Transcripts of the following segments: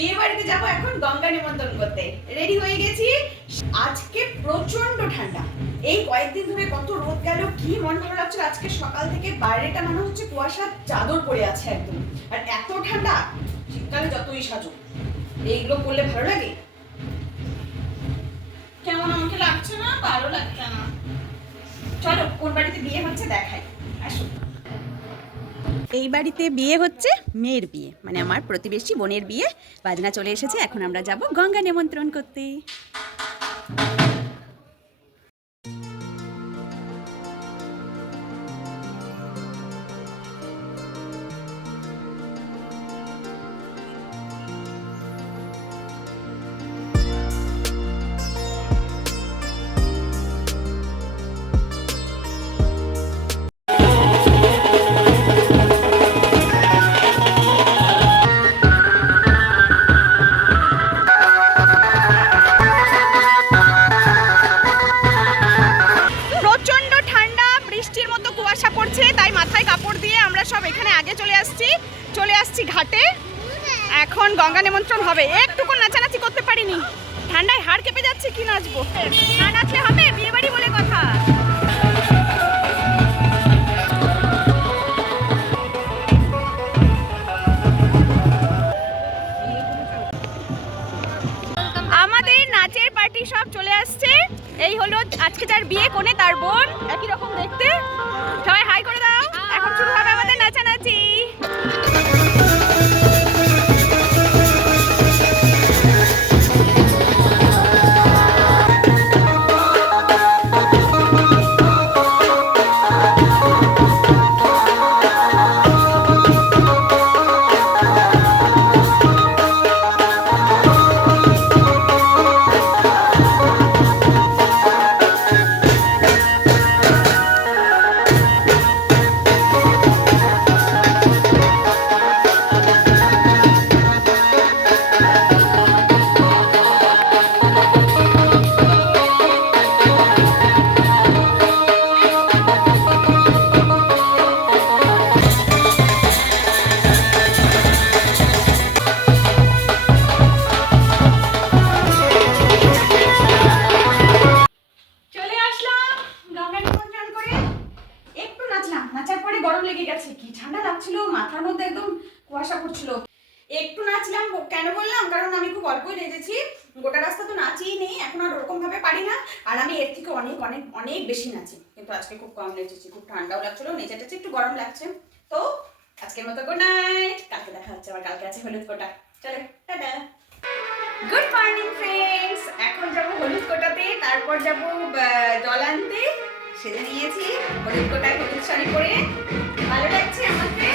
বিয়ে বাড়িতে যাবো এখন গঙ্গা নিমন্ত্রণ করতে। রেডি হয়ে গেছি। আজকে প্রচন্ড ঠান্ডা, এই কয়েকদিন ধরে কত রোদ গেল, কি মন ভালো লাগছিল। আজকে সকাল থেকে বাইরেটা মনে হচ্ছে কুয়াশার চাদর পড়ে আছে একদম। আর এত ঠান্ডা, শীতকালে যতই সাজো এইগুলো করলে ভালো লাগে? কেমন আমাকে লাগছে না? ভালো লাগছে না। চলো কোন বাড়িতে বিয়ে হচ্ছে দেখাই, আসো। এই বাড়িতে বিয়ে হচ্ছে, মেয়ের বিয়ে, মানে আমার প্রতিবেশী বোনের বিয়ে। বাজনা চলে এসেছে, এখন আমরা যাব গঙ্গা নিমন্ত্রণ করতে। চলে আসছি ঘাটে, এখন গঙ্গা নিমন্ত্রণ হবে। একটুকু নাচানাচি করতে পারিনি, ঠান্ডায় হাড় কেঁপে যাচ্ছে। কি নাচবো? না নাচলে হবে? বিয়ে বাড়ি বলে কথা। আমাদের নাচের পার্টি সব চলে আসছে। এই হলো আজকে যার বিয়ে, কোণে তার বোন, একই রকম দেখতে। সবাই হাই করে দাও। এখন শুরু হবে আমাদের নাচানাচি। মাথার মধ্যে একদম কুয়াশা পড়ছিল। একটু নাচলাম, কেন বললাম? কারণ আমি খুব অল্পই নেচেছি, গোটা রাস্তা তো নাচিই নেই, এখন আর ওরকম ভাবে পারি না। আর আমি এর থেকে অনেক অনেক অনেক বেশি নাচি, কিন্তু আজকে খুব কম নেচেছি। খুব ঠান্ডাও লাগছিল, নেচে টেচে একটু গরম লাগছে। তো আজকের মতো গুড নাইট, কালকে দেখা হচ্ছে। আবার কালকে আছে হলুদ কোটা। চলো টাটা। গুড মর্নিং ফ্রেন্ডস, এখন যাবো হলুদ কোটাতে, তারপর যাবো জল আনতে। সেজে নিয়েছি হলুদ কোটায়, হলুদ শাড়ি পরে ভালো লাগছে আমাকে।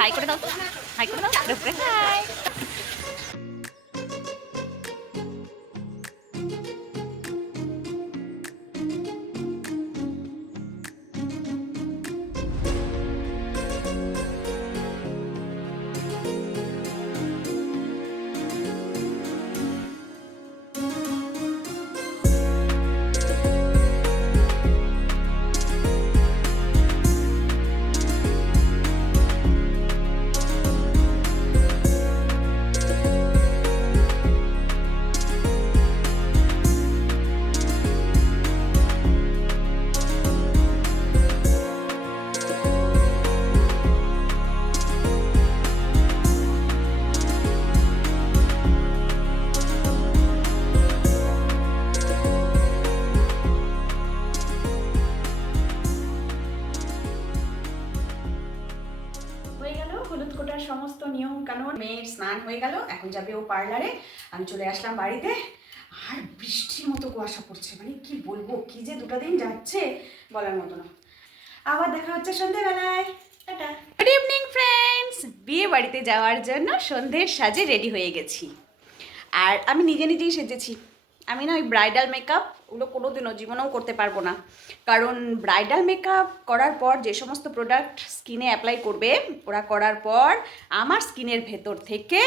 হাই করে দাও, হাই করে দাও, হাই। আমার মেয়ের স্নান হয়ে গেল, এখন যাবে ও পার্লারে। আমি চলে আসলাম বাড়িতে, আর বৃষ্টির মতো কুয়াশা পড়ছে, মানে কি বলবো, কি যে দুটো দিন যাচ্ছে বলার মতো না। আবার দেখা হচ্ছে সন্ধ্যেবেলায়। টাটা। গুড ইভিনিং ফ্রেন্ডস, বিয়ে বাড়িতে যাওয়ার জন্য সন্ধ্যের সাজে রেডি হয়ে গেছি। আর আমি নিজে নিজেই সেজেছি। আমি না ওই ব্রাইডাল মেকআপ ওগুলো কোনোদিনও জীবনেও করতে পারবো না, কারণ ব্রাইডাল মেকআপ করার পর যে সমস্ত প্রোডাক্ট স্কিনে অ্যাপ্লাই করবে ওরা করার পর আমার স্কিনের ভেতর থেকে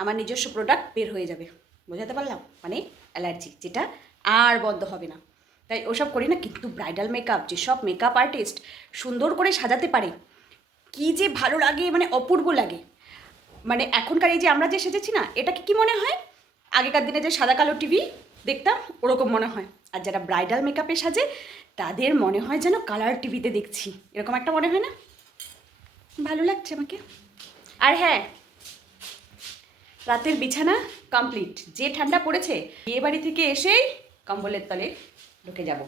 আমার নিজস্ব প্রোডাক্ট বের হয়ে যাবে। বোঝাতে পারলাম? মানে অ্যালার্জি, যেটা আর বন্ধ হবে না। তাই ওসব করি না। কিন্তু ব্রাইডাল মেকআপ যেসব মেকআপ আর্টিস্ট সুন্দর করে সাজাতে পারে, কি যে ভালো লাগে, মানে অপূর্ব লাগে। মানে এখনকার এই যে আমরা যে সেজেছি না, এটাকে কি মনে হয়, আগেকার দিনে যে সাদা কালো টিভি দেখতাম ওরকম মনে হয়। আর যারা ব্রাইডাল মেকআপে সাজে তাদের মনে হয় যেন কালার টিভিতে দেখছি, এরকম একটা মনে হয় না? ভালো লাগছে আমাকে। আর হ্যাঁ, রাতের বিছানা কমপ্লিট। যে ঠান্ডা পড়েছে, বিয়ে বাড়ি থেকে এসেই কম্বলের তলে ঢুকে যাব।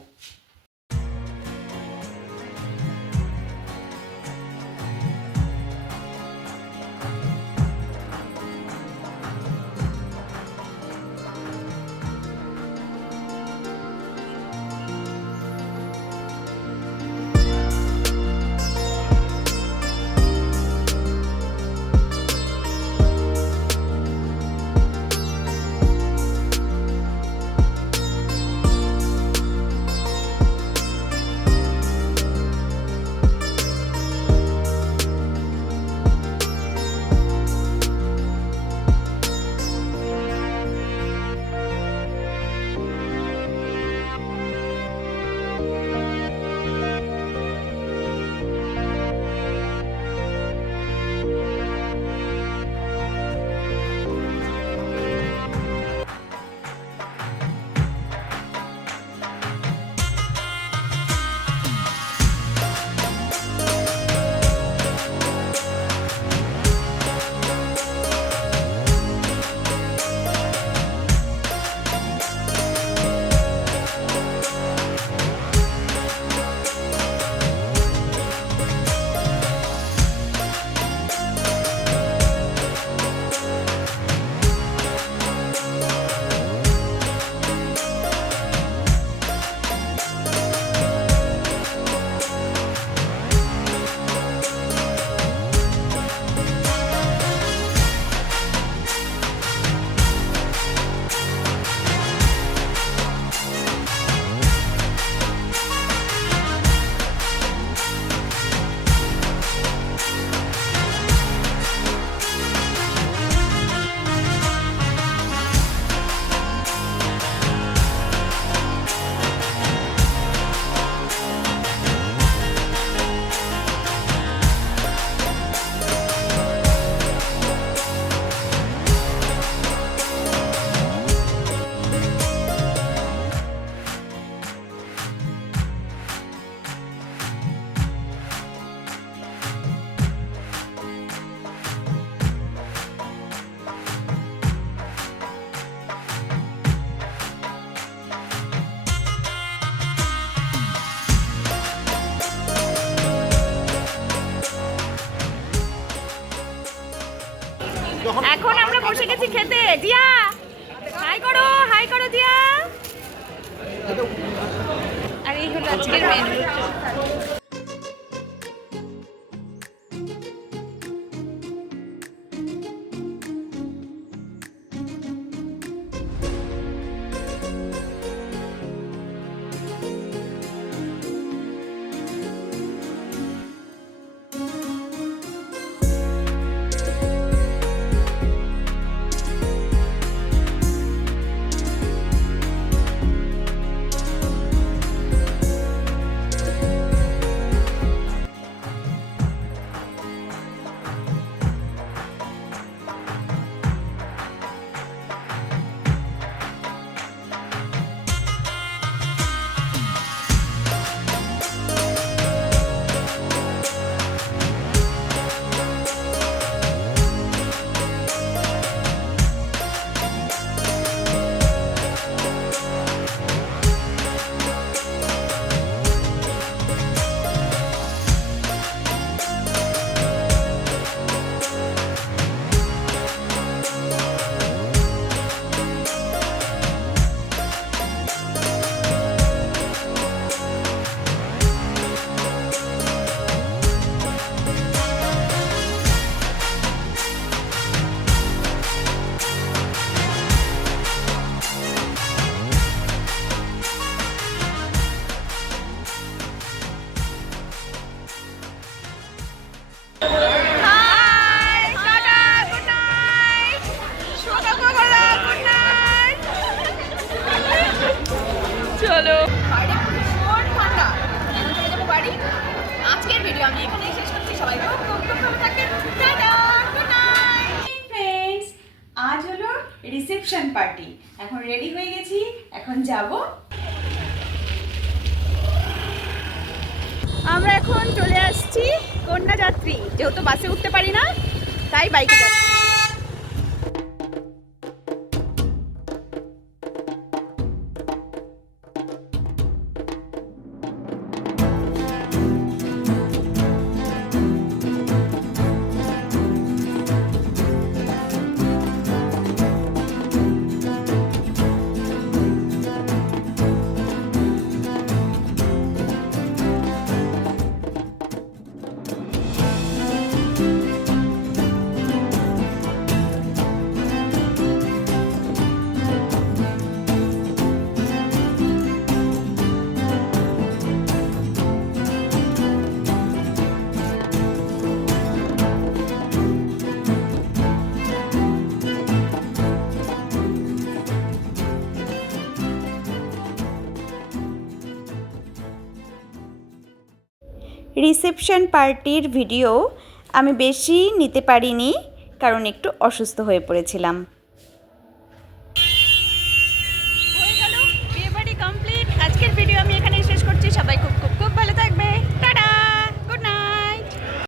এখন আমরা বসে গেছি খেতে। জিয়া হাই করো, হাই করো জিয়া। আর এই হলো আজকের মেনু। Reception party. এখন রেডি হয়ে গেছি, এখন যাব। আমরা এখন চলে আসছি কন্যাযাত্রী, যেহেতু বাসে উঠতে পারি না তাই বাইকে যাচ্ছি। রিসেপশন পার্টির ভিডিও আমি বেশি নিতে পারিনি, কারণ একটু অসুস্থ হয়ে পড়েছিলাম।